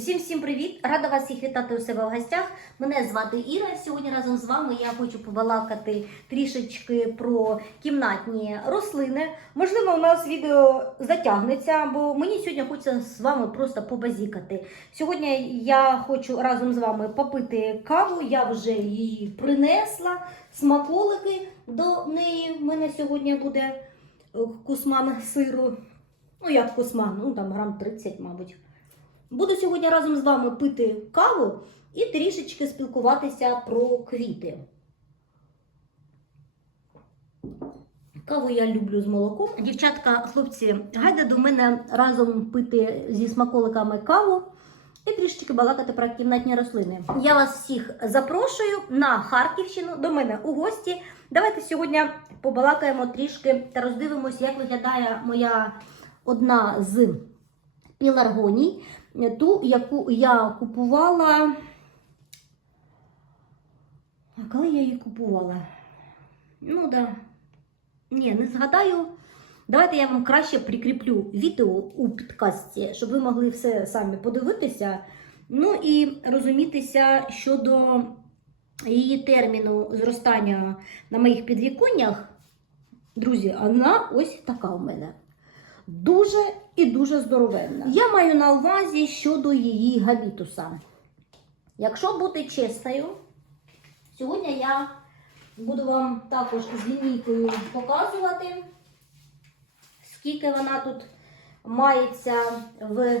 Всім всім привіт! Рада вас всіх вітати у себе в гостях. Мене звати Іра. Сьогодні разом з вами я хочу побалакати трішечки про кімнатні рослини. Можливо, у нас відео затягнеться, бо мені сьогодні хочеться з вами просто побазікати. Сьогодні я хочу разом з вами попити каву. Я вже її принесла. Смаколики до неї. У мене сьогодні буде кусман сиру. Ну, як кусман, ну там грам 30, мабуть. Буду сьогодні разом з вами пити каву і трішечки спілкуватися про квіти. Каву я люблю з молоком. Дівчатка, хлопці, гайде до мене разом пити зі смаколиками каву і трішечки балакати про кімнатні рослини. Я вас всіх запрошую на Харківщину до мене у гості. Давайте сьогодні побалакаємо трішки та роздивимося, як виглядає моя одна з піларгоній, ту, яку я купувала. А коли я її купувала? Ну да. Ні, не згадаю. Давайте я вам краще прикріплю відео у підкасті, щоб ви могли все самі подивитися. Ну і розумітися щодо її терміну зростання на моїх підвіконнях. Друзі, вона ось така у мене. Дуже і дуже здоровенна. Я маю на увазі щодо її габітуса. Якщо бути чесною, сьогодні я буду вам також з лінійкою показувати, скільки вона тут мається в.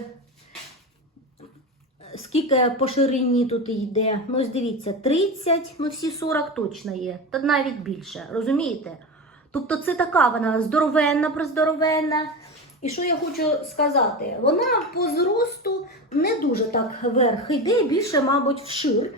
Скільки по ширині тут йде? Ну, дивіться, 30, ну всі 40 точно є, та навіть більше, розумієте? Тобто це така вона здоровенна, проздоровенна. І що я хочу сказати? Вона по зросту не дуже так вверх йде, більше, мабуть, вшир.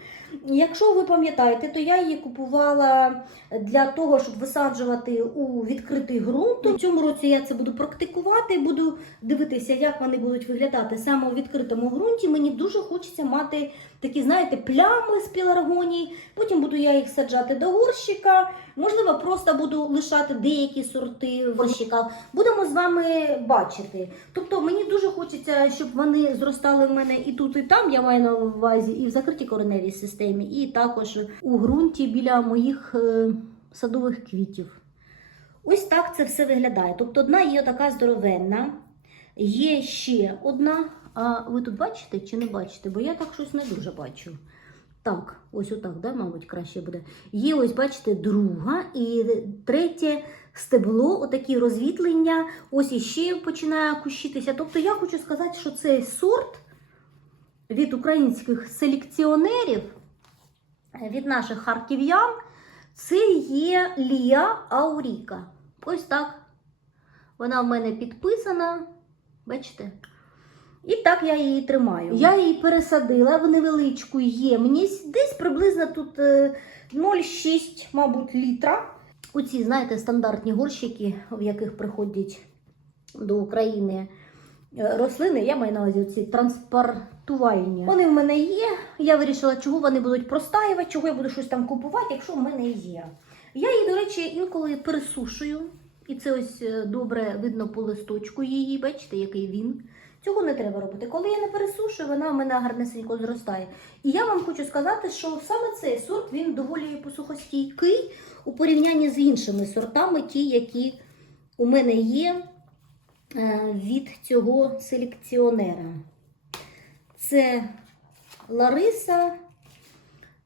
Якщо ви пам'ятаєте, то я її купувала для того, щоб висаджувати у відкритий ґрунт. У цьому році я це буду практикувати, буду дивитися, як вони будуть виглядати саме у відкритому ґрунті. Мені дуже хочеться мати такі, знаєте, плями з піларгоній. Потім буду я їх саджати до горщика. Можливо, просто буду лишати деякі сорти в горщиках. Будемо з вами бачити. Тобто мені дуже хочеться, щоб вони зростали в мене і тут, і там. Я маю на увазі і в закритій кореневій системі, і також у ґрунті біля моїх е, садових квітів. Ось так це все виглядає. Тобто, одна є така здоровенна, є ще одна. А ви тут бачите чи не бачите? Бо я так щось не дуже бачу. Так, ось отак, да, мабуть, краще буде. Є, ось, бачите, друга і третє стебло, отакі розвітлення. Ось іще починає кущитися. Тобто я хочу сказати, що цей сорт від українських селекціонерів, від наших харків'ян, це є Лія Ауріка. Ось так. Вона в мене підписана. Бачите? І так я її тримаю. Я її пересадила в невеличку ємність, десь приблизно тут е, 0,6, мабуть, літра. Оці, знаєте, стандартні горщики, в яких приходять до України е, рослини, я маю на увазі ці транспортувальні. Вони в мене є. Я вирішила, чого вони будуть простаювати, чого я буду щось там купувати, якщо в мене є. Я її, до речі, інколи пересушую. І це ось е, добре видно по листочку її, бачите, який він. Цього не треба робити. Коли я не пересушую, вона в мене гарнесенько зростає. І я вам хочу сказати, що саме цей сорт він доволі посухостійкий у порівнянні з іншими сортами, ті, які у мене є е, від цього селекціонера. Це Лариса.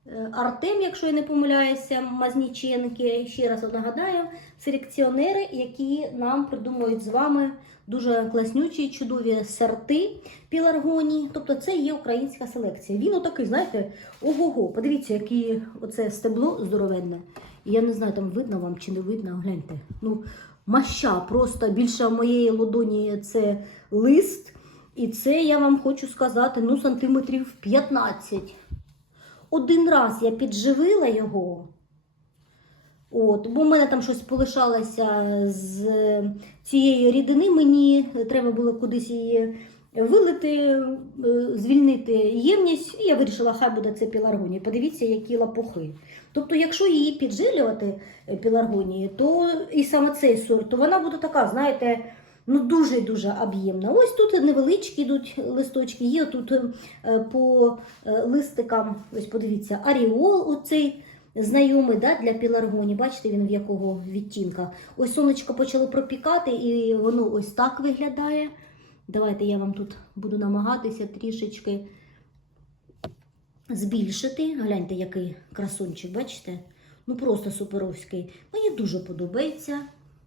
е, Артем, якщо я не помиляюся, Мазніченки. Ще раз нагадаю, селекціонери, які нам придумують з вами дуже класнючі, чудові сорти піларгонії. Тобто це є українська селекція. Він отакий, знаєте, ого-го. Подивіться, яке оце стебло здоровенне. Я не знаю, там видно вам чи не видно, гляньте. Ну, маща просто більше моєї ладоні це лист. І це я вам хочу сказати, ну, сантиметрів 15. Один раз я підживила його. От, бо в мене там щось полишалося з цієї рідини, мені треба було кудись її вилити, е, звільнити ємність, і я вирішила, хай буде це піларгонія. Подивіться, які лапухи. Тобто, якщо її піджилювати е, піларгонії, то і саме цей сорт, то вона буде така, знаєте, Ну, дуже-дуже об'ємна. Ось тут невеличкі йдуть листочки, є тут е, по е, листикам, ось подивіться, аріол оцей знайомий да, для піларгоні. Бачите, він в якого відтінка. Ось сонечко почало пропікати, і воно ось так виглядає. Давайте я вам тут буду намагатися трішечки збільшити. Гляньте, який красунчик, бачите? Ну просто суперовський. Мені дуже подобається.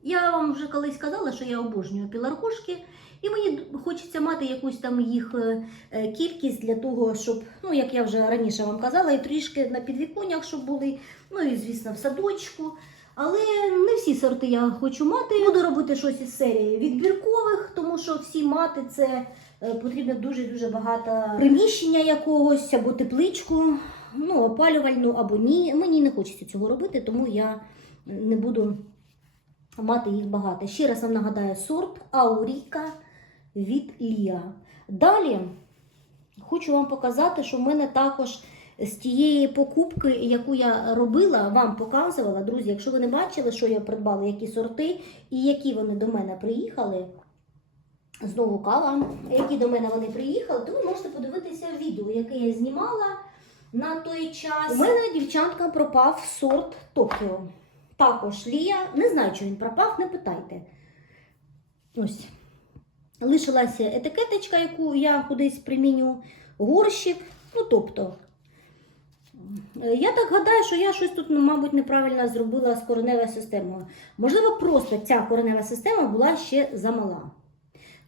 Я вам вже колись казала, що я обожнюю піларгошки, і мені хочеться мати якусь там їх е, е, кількість для того, щоб, ну як я вже раніше вам казала, і трішки на підвіконнях, щоб були, ну і звісно, в садочку. Але не всі сорти я хочу мати. Буду робити щось із серії відбіркових, тому що всі мати це потрібно дуже-дуже багато приміщення якогось або тепличку, ну, опалювальну або ні. Мені не хочеться цього робити, тому я не буду мати їх багато. Ще раз вам нагадаю сорт Ауріка від Ліа. Далі хочу вам показати, що в мене також з тієї покупки, яку я робила, вам показувала, друзі, якщо ви не бачили, що я придбала, які сорти і які вони до мене приїхали. Знову кава, які до мене вони приїхали, то ви можете подивитися відео, яке я знімала на той час. У мене дівчатка пропав сорт Токіо. Також Лія, не знаю, чи він пропав, не питайте. Ось. Лишилася етикеточка, яку я кудись приміню, горщик. Ну, тобто, я так гадаю, що я щось тут, мабуть, неправильно зробила з кореневою системою. Можливо, просто ця коренева система була ще замала.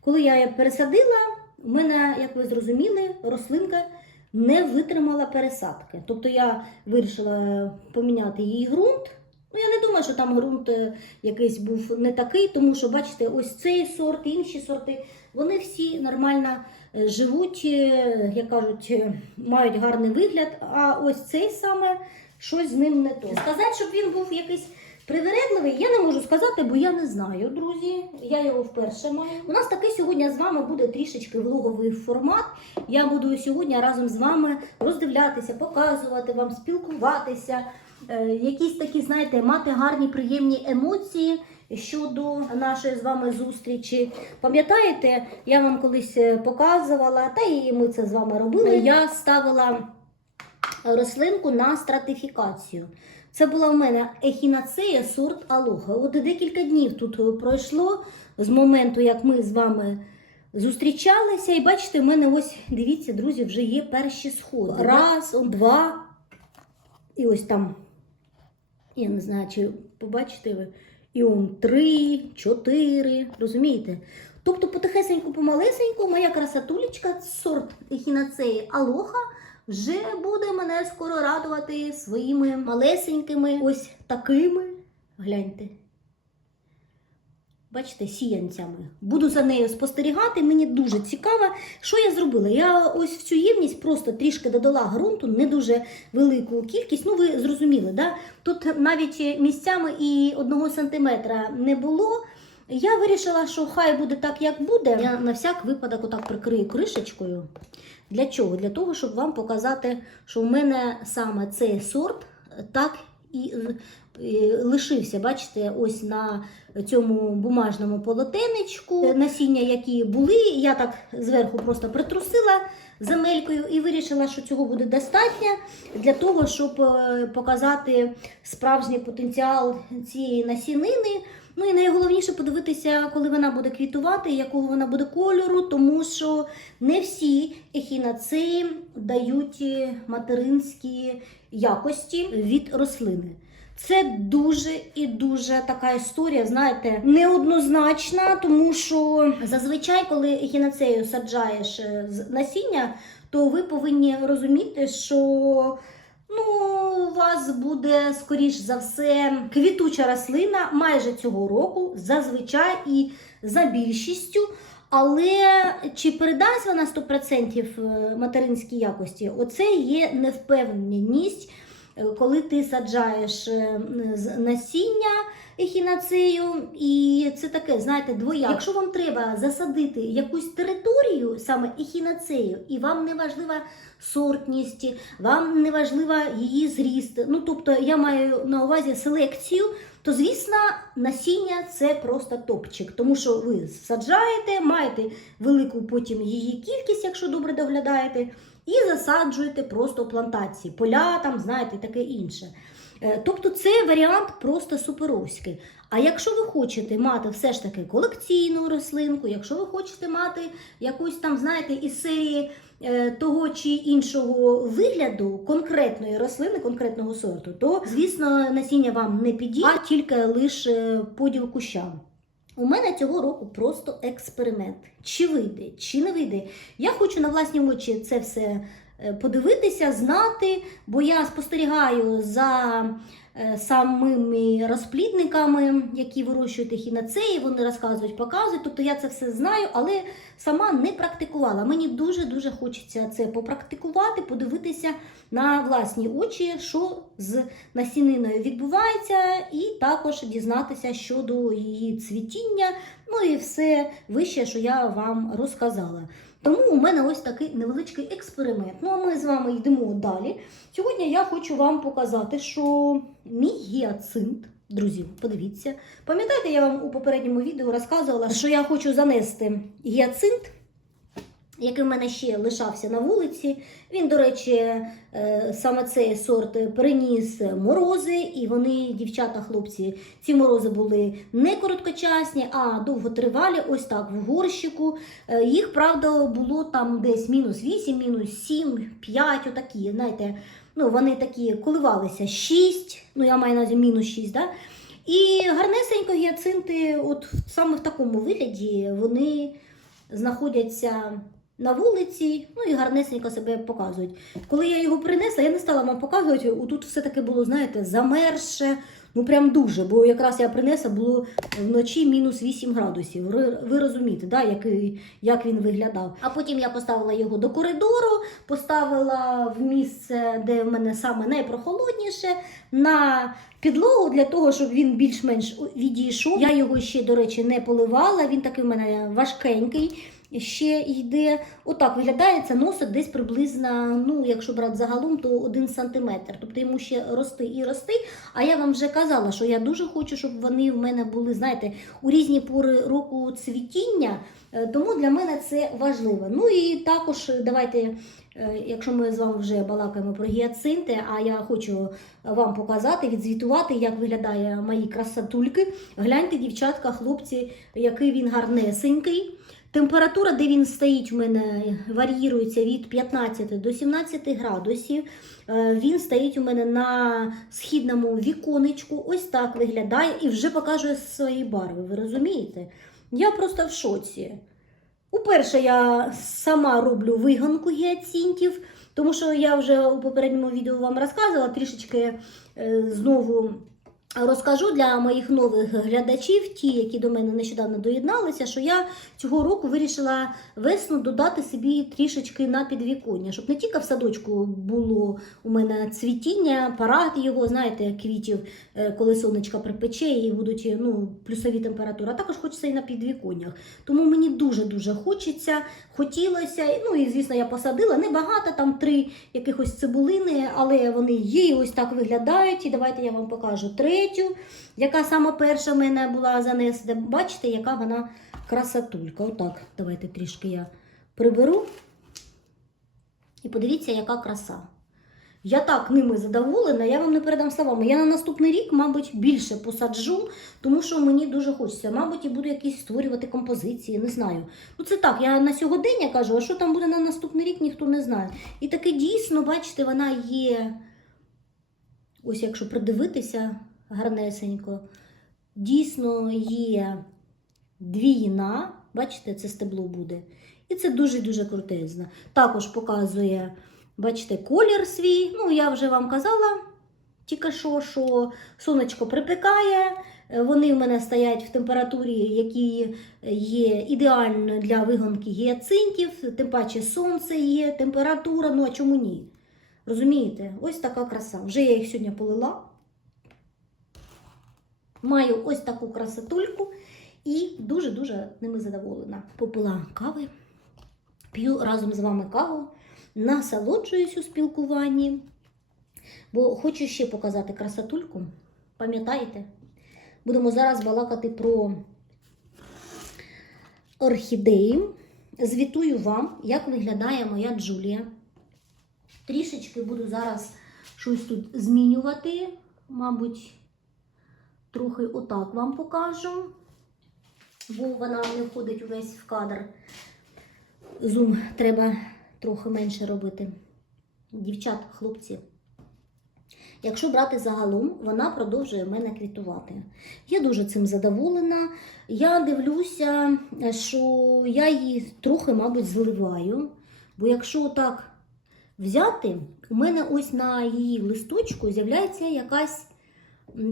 Коли я її пересадила, в мене, як ви зрозуміли, рослинка не витримала пересадки. Тобто я вирішила поміняти її ґрунт. Ну, я не думаю, що там ґрунт е, якийсь був не такий, тому що, бачите, ось цей сорт, інші сорти, вони всі нормально е, живуть, е, як кажуть, мають гарний вигляд. А ось цей саме щось з ним не то. Сказати, щоб він був якийсь привередливий, я не можу сказати, бо я не знаю, друзі. Я його вперше маю. У нас такий сьогодні з вами буде трішечки влоговий формат. Я буду сьогодні разом з вами роздивлятися, показувати вам, спілкуватися. Е, Якісь такі, знаєте, мати гарні, приємні емоції щодо нашої з вами зустрічі. Пам'ятаєте, я вам колись е, показувала, та і ми це з вами робили. Я ставила рослинку на стратифікацію. Це була в мене ехінацея сорт алоха. От декілька днів тут е, пройшло з моменту, як ми з вами зустрічалися. І бачите, в мене ось, дивіться, друзі, вже є перші сходи. Раз, два. І ось там, я не знаю, чи побачите ви, і он три, чотири, розумієте? Тобто потихесеньку, помалесеньку, моя красотулечка, сорт ехінацеї алоха, вже буде мене скоро радувати своїми малесенькими, ось такими, гляньте. Бачите, сіянцями. Буду за нею спостерігати, мені дуже цікаво, що я зробила. Я ось в цю ємність просто трішки додала ґрунту, не дуже велику кількість. Ну, ви зрозуміли, да? тут навіть місцями і одного сантиметра не було. Я вирішила, що хай буде так, як буде. Я на всяк випадок отак прикрию кришечкою. Для чого? Для того, щоб вам показати, що в мене саме цей сорт так і е, лишився. Бачите, ось на цьому бумажному полотенечку. Насіння, які були, я так зверху просто притрусила земелькою і вирішила, що цього буде достатньо для того, щоб е, показати справжній потенціал цієї насінини. Ну і найголовніше подивитися, коли вона буде квітувати, якого вона буде кольору, тому що не всі ехінацеї дають е, материнські якості від рослини. Це дуже і дуже така історія, знаєте, неоднозначна, тому що зазвичай, коли ехінацею саджаєш е, з насіння, то ви повинні розуміти, що ну, у вас буде, скоріш за все, квітуча рослина майже цього року, зазвичай і за більшістю. Але чи передасть вона 100% материнській якості? Оце є невпевненість, е, коли ти саджаєш е, з насіння ехінацею, і це таке, знаєте, двояке. Якщо вам треба засадити якусь територію, саме ехінацею, і вам не важлива сортність, вам не важлива її зріст, ну тобто я маю на увазі селекцію, то звісно насіння це просто топчик, тому що ви саджаєте, маєте велику потім її кількість, якщо добре доглядаєте, і засаджуєте просто плантації, поля там, знаєте, таке інше. Е, Тобто це варіант просто суперовський. А якщо ви хочете мати все ж таки колекційну рослинку, якщо ви хочете мати якусь там, знаєте, із серії е, того чи іншого вигляду конкретної рослини, конкретного сорту, то звісно насіння вам не підійде, а тільки лише поділ куща. У мене цього року просто експеримент. Чи вийде, чи не вийде. Я хочу на власні очі це все подивитися, знати, бо я спостерігаю за е, самими розплідниками, які вирощують ехінацеї, вони розказують, показують. Тобто я це все знаю, але сама не практикувала. Мені дуже-дуже хочеться це попрактикувати, подивитися на власні очі, що з насіниною відбувається, і також дізнатися щодо її цвітіння, ну і все вище, що я вам розказала. Тому у мене ось такий невеличкий експеримент. Ну а ми з вами йдемо далі. Сьогодні я хочу вам показати, що мій гіацинт, друзі, подивіться. Пам'ятаєте, я вам у попередньому відео розказувала, що я хочу занести гіацинт, який в мене ще лишався на вулиці. Він, до речі, е, саме цей сорт приніс морози, і вони, дівчата, хлопці, ці морози були не короткочасні, а довготривалі, ось так в горщику. Е, Їх, правда, було там десь мінус 8, мінус 7, 5, отакі, знаєте, ну вони такі коливалися 6, ну я маю на увазі мінус 6, да? І гарнесенько гіацинти, от саме в такому вигляді, вони знаходяться на вулиці, ну і гарнесенько себе показують. Коли я його принесла, я не стала вам показувати, тут все таки було, знаєте, замерше, ну прям дуже, бо якраз я принесла, було вночі мінус 8 градусів. Ви, ви розумієте, да, який, як він виглядав. А потім я поставила його до коридору, поставила в місце, де в мене саме найпрохолодніше, на підлогу для того, щоб він більш-менш відійшов. Я його ще, до речі, не поливала. Він такий в мене важкенький. Ще йде, отак виглядає, це носик десь приблизно, ну, якщо брати загалом, то 1 см. Тобто йому ще рости і рости. А я вам вже казала, що я дуже хочу, щоб вони в мене були, знаєте, у різні пори року цвітіння. Е, Тому для мене це важливо. Ну і також давайте, е, якщо ми з вами вже балакаємо про гіацинти, а я хочу вам показати, відзвітувати, як виглядає мої красотульки. Гляньте, дівчатка, хлопці, який він гарнесенький. Температура, де він стоїть, у мене варіюється від 15 до 17 градусів. Е, Він стоїть у мене на східному віконечку. Ось так виглядає і вже показує свої барви. Ви розумієте? Я просто в шоці. Уперше я сама роблю виганку гіацинтів, тому що я вже у попередньому відео вам розказувала трішечки е, знову. Розкажу для моїх нових глядачів, ті, які до мене нещодавно доєдналися, що я цього року вирішила весну додати собі трішечки на підвіконня, щоб не тільки в садочку було у мене цвітіння, парад його, знаєте, квітів, е, коли сонечко припече і будуть ну, плюсові температури, а також хочеться і на підвіконнях. Тому мені дуже-дуже хочеться, хотілося. Ну і звісно, я посадила небагато, там три якихось цибулини, але вони є і ось так виглядають. І давайте я вам покажу третю, яка сама перша в мене була занесена. Бачите, яка вона красотулька. Отак, давайте трішки я приберу. І подивіться, яка краса. Я так ними задоволена, я вам не передам словами. Я на наступний рік, мабуть, більше посаджу, тому що мені дуже хочеться. Мабуть, і буду якісь створювати композиції, не знаю. Ну це так, я на сьогодення кажу, а що там буде на наступний рік, ніхто не знає. І таке дійсно, бачите, вона є. Ось якщо придивитися гарнесенько, дійсно є двійна, бачите, це стебло буде. І це дуже-дуже крутезно. Також показує, бачите, колір свій. Ну, я вже вам казала тільки що, що сонечко припікає. Е, Вони в мене стоять в температурі, які є ідеальною для вигонки гіацинтів, тим паче сонце є, температура, ну а чому ні? Розумієте? Ось така краса. Вже я їх сьогодні полила. Маю ось таку красотульку і дуже-дуже ними задоволена. Попила кави, п'ю разом з вами каву, насолоджуюсь у спілкуванні, бо хочу ще показати красотульку. Пам'ятаєте? Будемо зараз балакати про орхідеї. Звітую вам, як виглядає моя Джулія. Трішечки буду зараз щось тут змінювати. Мабуть, трохи отак вам покажу, бо вона не входить увесь в кадр. Зум треба трохи менше робити. Дівчат, хлопці. Якщо брати загалом, вона продовжує в мене квітувати. Я дуже цим задоволена. Я дивлюся, що я її трохи, мабуть, зливаю. Бо якщо так взяти, у мене ось на її листочку з'являється якась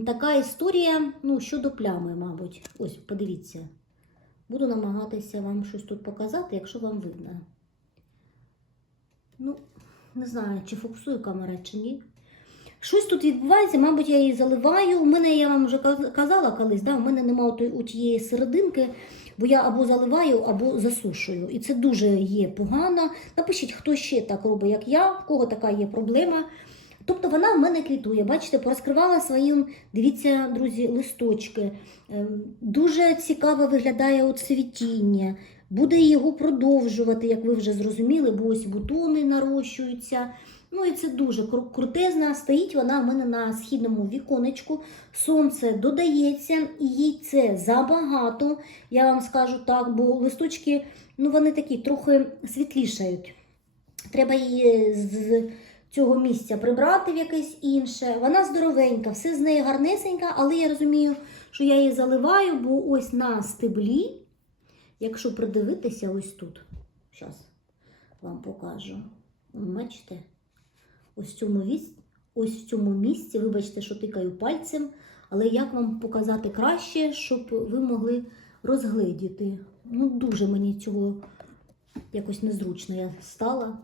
така історія ну, щодо плями, мабуть. Ось, подивіться. Буду намагатися вам щось тут показати, якщо вам видно. Ну, не знаю, чи фокусує камера, чи ні. Щось тут відбувається, мабуть, я її заливаю. У мене, я вам вже казала колись, да, у мене немає у, тієї серединки, бо я або заливаю, або засушую. І це дуже є погано. Напишіть, хто ще так робить, як я, в кого така є проблема. Тобто вона в мене квітує. Бачите, порозкривала своїм, дивіться, друзі, листочки. Ем, Дуже цікаво виглядає от цвітіння. Буде його продовжувати, як ви вже зрозуміли, бо ось бутони нарощуються. Ну і це дуже кру- крутезна. Стоїть вона в мене на східному віконечку. Сонце додається, і їй це забагато. Я вам скажу так, бо листочки ну, вони такі трохи світлішають. Треба її з цього місця прибрати в якесь інше. Вона здоровенька, все з неї гарнесенька, але я розумію, що я її заливаю, бо ось на стеблі, якщо придивитися ось тут, зараз вам покажу. Бачите? Ось в цьому віс- ось в цьому місці, вибачте, що тикаю пальцем, але як вам показати краще, щоб ви могли розгледіти. Ну, дуже мені цього якось незручно я стала.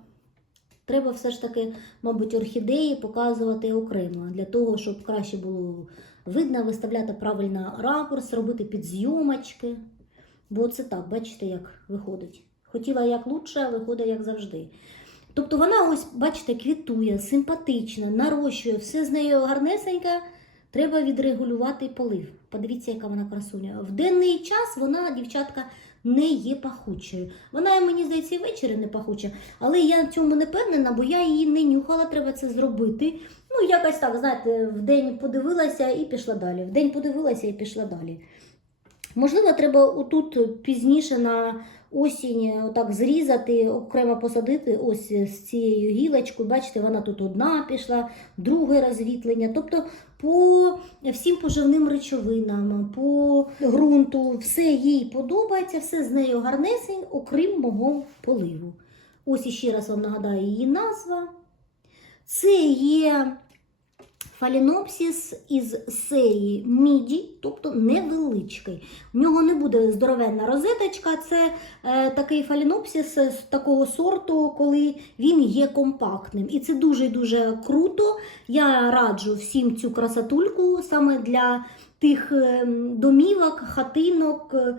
Треба все ж таки, мабуть, орхідеї показувати окремо, для того, щоб краще було видно, виставляти правильно ракурс, робити підзйомочки. Бо це так, бачите, як виходить. Хотіла як лучше, а виходить як завжди. Тобто вона ось, бачите, квітує, симпатична, нарощує, все з нею гарнесеньке. Треба відрегулювати полив. Подивіться, яка вона красуня. В денний час вона, дівчатка, не є пахучою. Вона, мені здається, ввечері не пахуча, але я в цьому не певнена, бо я її не нюхала, треба це зробити. Ну, якось так, знаєте, в день подивилася і пішла далі. В день подивилася і пішла далі. Можливо, треба отут пізніше на осінь отак зрізати, окремо посадити ось з цією гілочкою. Бачите, вона тут одна пішла, друге розвітлення. Тобто по всім поживним речовинам, по ґрунту, все їй подобається, все з нею гарнесень, окрім мого поливу. Ось іще раз вам нагадаю її назва. Це є фалінопсіс із серії міді, тобто невеличкий. В нього не буде здоровенна розеточка, це е, такий фалінопсіс з такого сорту, коли він є компактним. І це дуже-дуже круто. Я раджу всім цю красотульку саме для тих е, домівок, хатинок. е,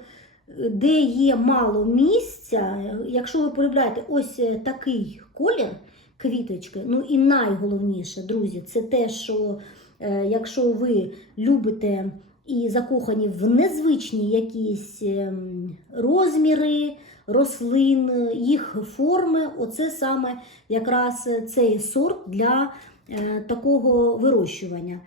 Де є мало місця, якщо ви полюбляєте ось е, такий колір, квіточки. Ну і найголовніше, друзі, це те, що е, якщо ви любите і закохані в незвичні якісь ем, розміри рослин, їх форми, оце саме якраз цей сорт для е, такого вирощування.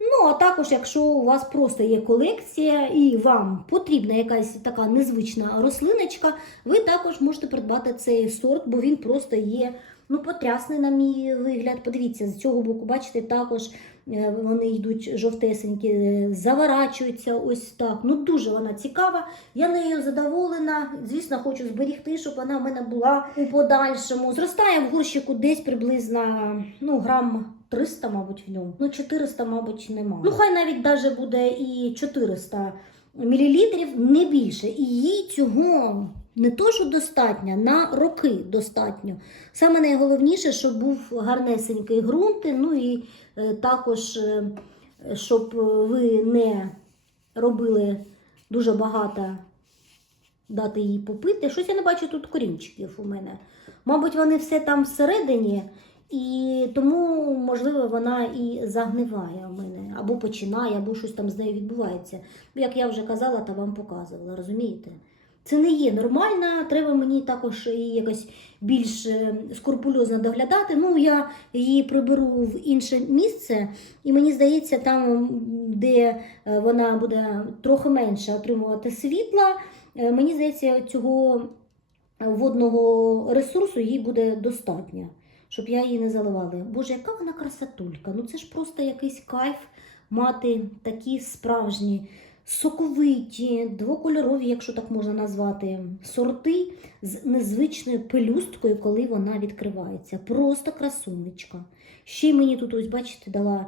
Ну, а також, якщо у вас просто є колекція і вам потрібна якась така незвична рослиночка, ви також можете придбати цей сорт, бо він просто є ну, потрясний, на мій вигляд. Подивіться, з цього боку, бачите, також е, вони йдуть жовтесенькі, е, заворачуються ось так. Ну, дуже вона цікава. Я нею задоволена. Звісно, хочу зберігти, щоб вона в мене була у подальшому. Зростає в горщику десь приблизно ну, грам 300, мабуть, в ньому. Ну, 400, мабуть, нема. Ну, хай навіть даже буде і 400 мілілітрів, не більше. І їй цього не то, що достатньо, на роки достатньо. Саме найголовніше, щоб був гарнесенький ґрунт, ну і е, також, е, щоб ви не робили дуже багато дати їй попити. Щось я не бачу тут корінчиків у мене. Мабуть, вони все там всередині, і тому, можливо, вона і загниває у мене, або починає, або щось там з нею відбувається. Як я вже казала та вам показувала, розумієте? Це не є нормально, треба мені також її якось більш е, скрупульозно доглядати. Ну, я її приберу в інше місце, і мені здається, там, де е, вона буде трохи менше отримувати світла, е, мені здається, цього водного ресурсу їй буде достатньо, щоб я її не заливала. Боже, яка вона красотулька! Ну це ж просто якийсь кайф мати такі справжні соковиті, двокольорові, якщо так можна назвати, сорти з незвичною пелюсткою, коли вона відкривається. Просто красунечка. Ще мені тут, ось, бачите, дала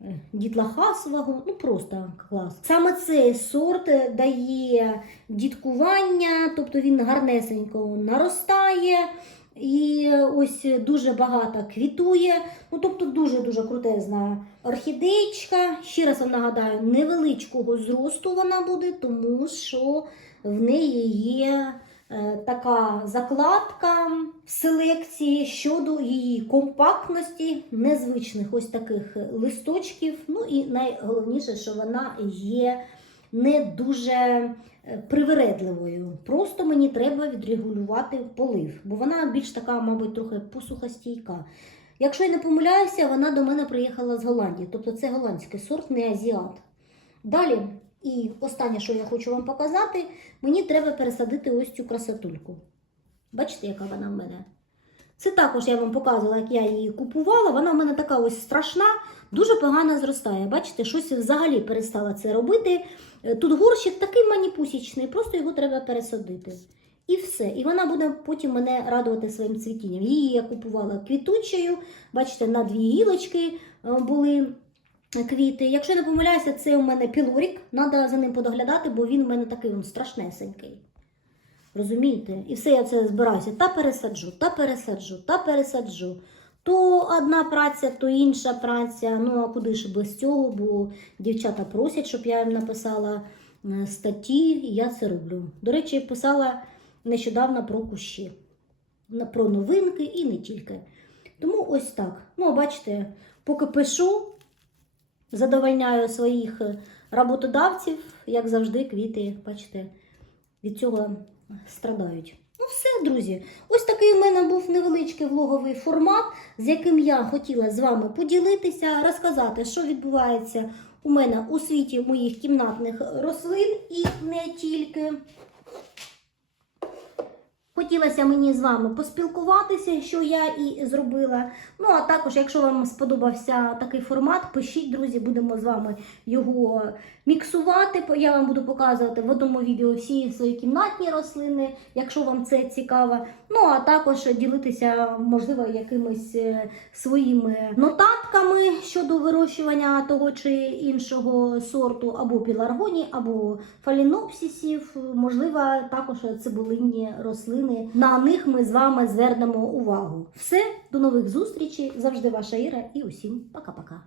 е, дітлаха свого, ну просто клас. Саме цей сорт е, дає діткування, тобто він гарнесенько наростає. І ось дуже багато квітує. Ну, тобто дуже-дуже крутезна орхідеєчка. Ще раз вам нагадаю, невеличкого зросту вона буде, тому що в неї є е, така закладка в селекції щодо її компактності, незвичних ось таких листочків. Ну і найголовніше, що вона є не дуже е, привередливою. Просто мені треба відрегулювати полив, бо вона більш така, мабуть, трохи посухостійка. Якщо я не помиляюся, вона до мене приїхала з Голландії, тобто це голландський сорт, не азіат. Далі, і останнє, що я хочу вам показати, мені треба пересадити ось цю красотульку. Бачите, яка вона в мене? Це також я вам показувала, як я її купувала. Вона в мене така ось страшна, дуже погано зростає. Бачите, щось взагалі перестала це робити. Е, Тут горщик такий маніпусічний, просто його треба пересадити. І все. І вона буде потім мене радувати своїм цвітінням. Її я купувала квітучою. Бачите, на дві гілочки е, були квіти. Якщо не помиляюся, це у мене пілорік. Треба за ним подоглядати, бо він у мене такий він страшнесенький. Розумієте? І все я це збираюся. Та пересаджу, та пересаджу, та пересаджу. То одна праця, то інша праця. Ну а куди ж без цього? Бо дівчата просять, щоб я їм написала е, статті, і я це роблю. До речі, писала нещодавно про кущі, про новинки і не тільки. Тому ось так. Ну, бачите, поки пишу, задовольняю своїх е, роботодавців, як завжди, квіти, бачите, від цього страдають. Ну, все, друзі. Ось такий у мене був невеличкий влоговий формат, з яким я хотіла з вами поділитися, розказати, що відбувається у мене у світі моїх кімнатних рослин і не тільки. Хотілося мені з вами поспілкуватися, що я і зробила. Ну, а також, якщо вам сподобався такий формат, пишіть, друзі, будемо з вами його міксувати. Я вам буду показувати в одному відео всі свої кімнатні рослини, якщо вам це цікаво. Ну, а також ділитися, можливо, якимись е, своїми нотатками щодо вирощування того чи іншого сорту, або піларгоні, або фалінопсисів, можливо, також цибулинні рослини. На них ми з вами звернемо увагу. Все, до нових зустрічей. Завжди ваша Іра і усім пока-пока.